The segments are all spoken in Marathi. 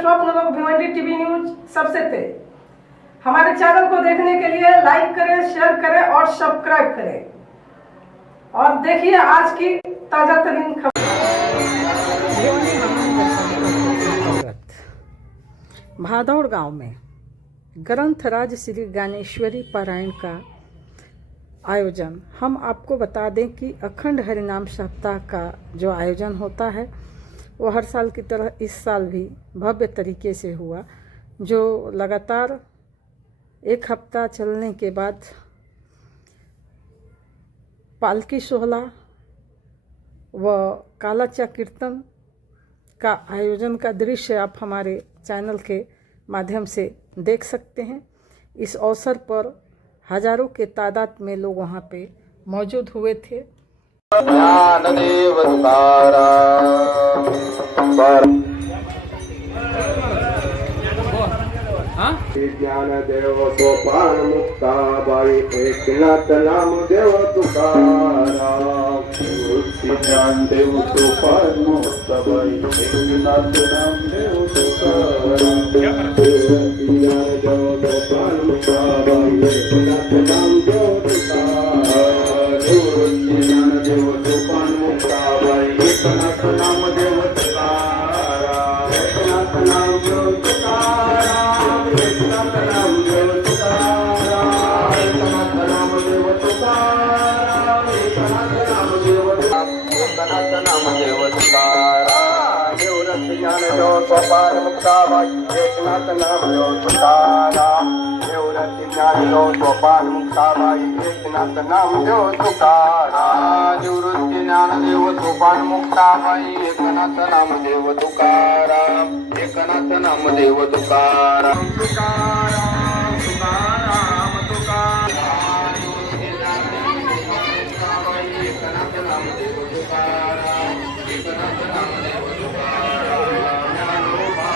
स्वप्न लोक भिवंडी टीवी न्यूज सबसे तेज। हमारे चैनल को देखने के लिए लाइक करें, शेयर करें और सब्सक्राइब करें और देखिए आज की ताजा तरीन खबर। भादौड़ गांव में ग्रंथराज श्री ज्ञानेश्वरी पारायण का आयोजन। हम आपको बता दें कि अखंड हरिनाम सप्ताह का जो आयोजन होता है वो हर साल की तरह इस साल भी भव्य तरीके से हुआ, जो लगातार एक हफ्ता चलने के बाद पालकी सोहला व कालाचा कीर्तन का आयोजन का दृश्य आप हमारे चैनल के माध्यम से देख सकते हैं। इस अवसर पर हजारों के तादाद में लोग वहाँ पे मौजूद हुए थे। ज्ञान देव सोपान मुक्ता बाई एकनाथ नाम देव तुकाराम। ज्ञान देव सोपान मुक्ता बाई एकनाथ नाम देव तुकाराम। ज्ञान देव सोपान मुक्ता बाई एकनाथ नाम देव तुकाराम। ज्ञान देव सोपान मुक्ता बाई एकनाथ नाम देव तुकाराम। एकनाथ नाम देव तुकाराम। एकनाथ नाम देव तुकाराम। एकनाथ नाम देव तुकाराम। एकनाथ नाम देव तुकाराम। एकनाथ नाम देव तुकाराम। देवरथ ज्ञान देव सोपान मुक्ता बाई एकनाथ नाम देव तुकाराम। देवरथ ज्ञान देव सोपान मुक्ता बाई एकनाथ नाम देव तुकाराम। देवरथ ज्ञान देव सोपान मुक्ता बाई एकनाथ नाम देव तुकाराम। एकनाथ नाम देव तुकाराम। तुकाराम तुकाराम तुकाराम। एकनाथ नाम देव तुकाराम। एकनाथ नाम देव तुकाराम। ज्ञानोबा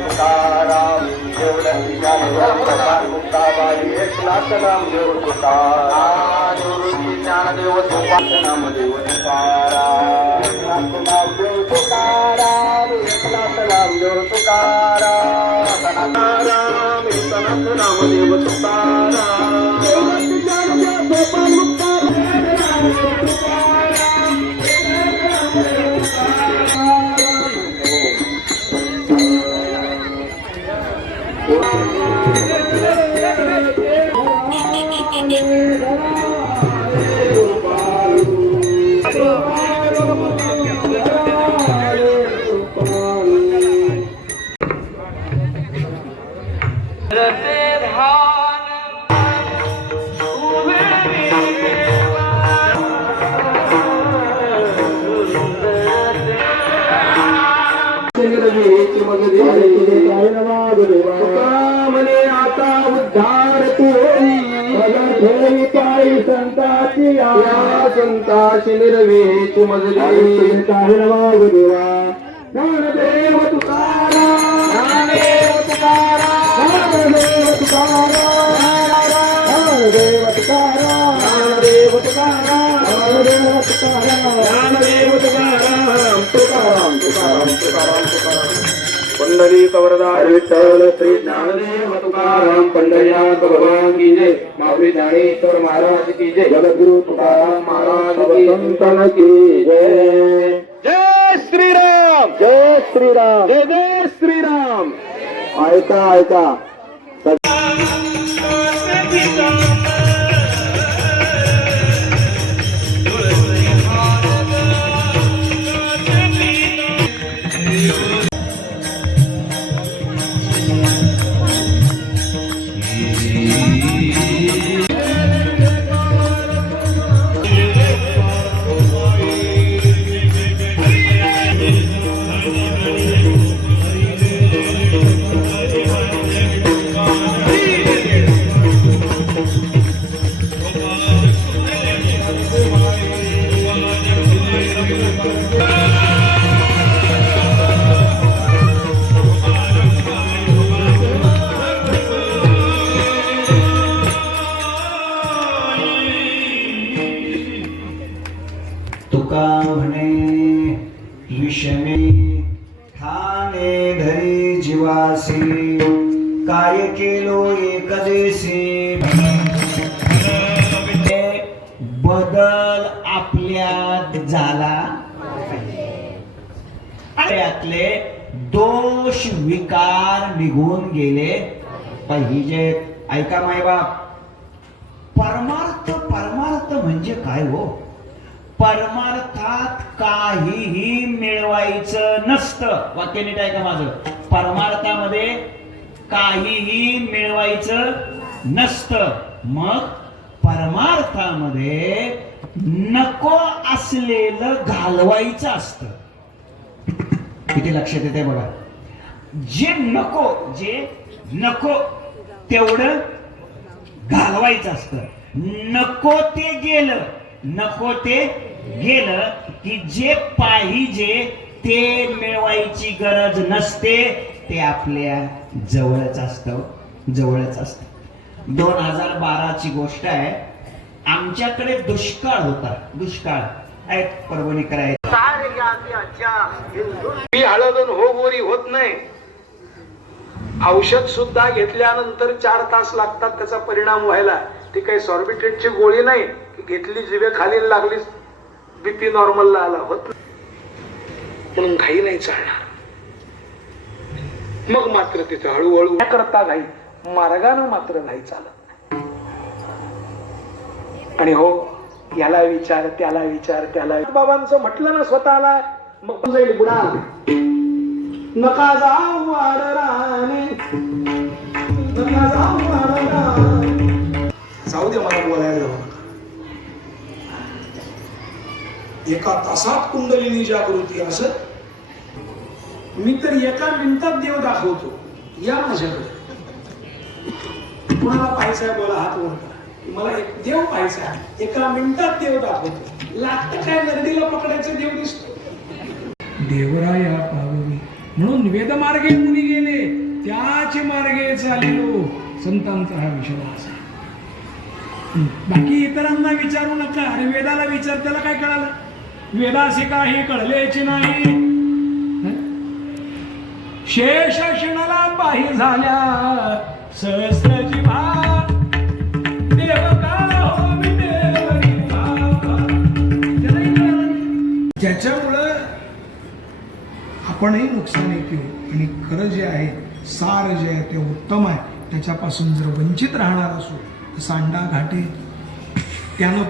तुकाराम। देवरथ ज्ञान देव सोपान मुक्ता बाई एकनाथ नाम देव तुकाराम। देवरथ ज्ञान देव सोपान नाम देव तुकाराम। एकनाथ नाम देव तुकाराम। एकनाथ नाम देव तुकाराम। तुकाराम। एकनाथ नाम देव तुकाराम। देवरथ ज्ञान देव सोपान मुक्ता मने आता उद्धार तू संताची संताची निर्वेच मजली देवा। ज्ञानदेव तुकाराम। ज्ञानदेव तुकाराम। ज्ञानदेव तुकाराम। ज्ञानदेव तुकाराम। ज्ञानदेव तुकाराम। ज्ञानदेव तुकाराम। ज्ञानदेव तुकाराम। तुकाराम तुकाराम तुकाराम तुकाराम। पंढरी कवरदार विठ्ठल श्री ज्ञानदेव तुकाराम पंढरीनाथ भगवान की जय। माऊली ज्ञानेश्वर महाराज की जय। जगद्गुरु तुकाराम महाराज की संतन की जय। जय श्रीराम। जय श्रीराम। जय जय श्रीराम। ऐका ऐका गेलो एकदेशी बदल आपल्यात झाला त्यातले दोष विकार निघून गेले पाहिजे. ऐका मायबाप, परमार्थ परमार्थ म्हणजे काय हो? परमार्थात काहीही मिळवायचं नसतं. वाक्य नीट ऐका माझं. परमार्थामध्ये काहीही मिळवायचं नसतं. मग परमार्थामध्ये नको असलेलं घालवायचं असतं. किती लक्षात येते बघा. जे नको तेवढं घालवायचं असतं. नको ते गेलं की जे पाहिजे ते मिळवायची गरज नसते. ते आपल्या जवळच असतं. 2012 ची गोष्ट आहे. आमच्याकडे दुष्काळ होता. दुष्काळ परभणी करायचं. मी हळदून हो गोरी होत नाही. औषध सुद्धा घेतल्यानंतर 4 तास लागतात त्याचा परिणाम व्हायला. ती काही सॉर्बिट्रेटची गोळी नाही की घेतली जिभे खाली लागली बीपी नॉर्मलला आला होत. म्हणून घाई नाही चालणार. मग मात्र तिथे हळूहळू करता घाई, मार्गानं मात्र घाई चालत नाही. आणि हो, याला विचार त्याला विचार त्याला. बाबांचं म्हटलं ना स्वतःला मग जाईल बुडा. नका जाऊ वाडराने, नका जाऊ वाडराने. जाऊ दे, मला बोलायला जाऊ नका. एका तासात कुंडलिनी जागृती असं मी तर एका मिनिटात देव दाखवतो. या माझ्याकडे. कुणाला पाहायचंय बोला, हात वर करा. मला एक देव पाहायचा आहे. एका मिनिटात देव दाखवतो. लागतं काय, नंदीला पकडायचं देव दिसतो. देवराया पावनी म्हणून वेदमार्गे मुनी गेले, त्याच मार्गे चाललो. संतांचा हा विश्वास आहे. बाकी इतरांना विचारू नका. अरे वेदाला विचार, त्याला काय कळालं? वेदासी काही कळलेची नाही. शेष क्षणाला पाही झाल्या सहस्र जीवा. ज्याच्यामुळं आपणही नुकसान येते. आणि खरं जे आहे, सार जे आहे ते उत्तम आहे. त्याच्यापासून जर वंचित राहणार असो तर सांडा घाटे त्यानं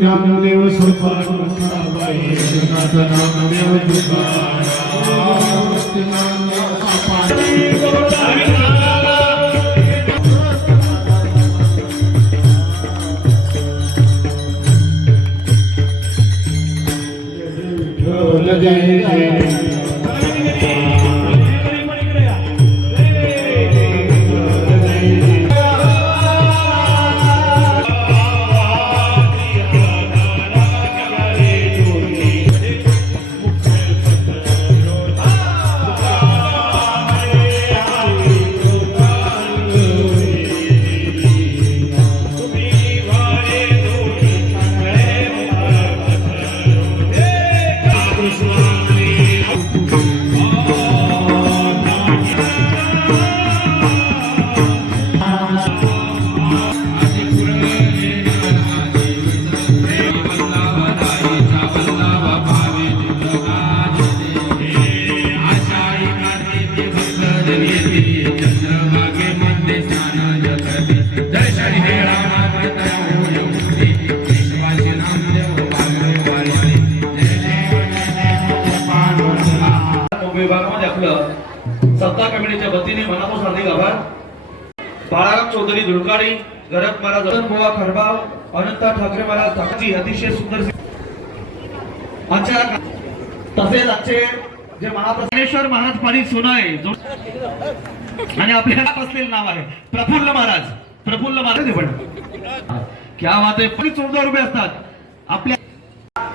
नामदेव सुरपान खराबाई जगन्नाथ नामदेव दुर्गा जय जय बाळाराम चौधरी दुलकाडी, गरज महाराज बुवा खरबाव, अनंता ठाकरे महाराज ठाकरे अतिशय सुंदर आजच्या तसेच आजचे जे महाप्रज्ञेश्वर महाराज पाणी सोनाय आणि आपल्याला बसलेलं नाव आहे प्रफुल्ल महाराज. प्रफुल्ल महाराज पण क्या बात आहे. 14 रुपये असतात आपल्या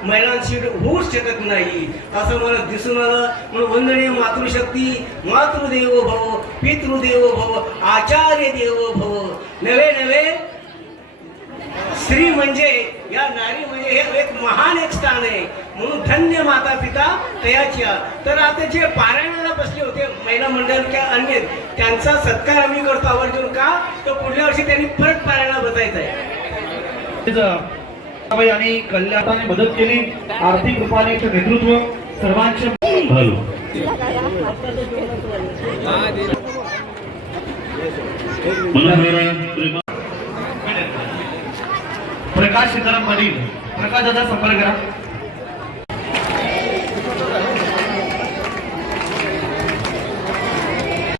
महिलांशी होऊच शकत नाही असं मला दिसून आलं. म्हणून वंदनीय मातृशक्ती, मातृदेवो भव, पितृदेवो भव, आचार्य देवो भव. नवे नवे स्त्री म्हणजे या नारी म्हणजे हे एक महान एक स्थान आहे. म्हणून धन्य माता पिता तयाच्या. तर आता जे पारायणाला बसले होते महिला मंडळ किंवा अन्य, त्यांचा सत्कार आम्ही करतो आवर्जून. का तर पुढल्या वर्षी त्यांनी परत पारायणाला बसायचं आहे. आणि कल्याणाने मदत केली, आर्थिक रूपाने नेतृत्व सर्वांचे. प्रकाश सीताराम पाटील, प्रकाश दादा संपर्क करा.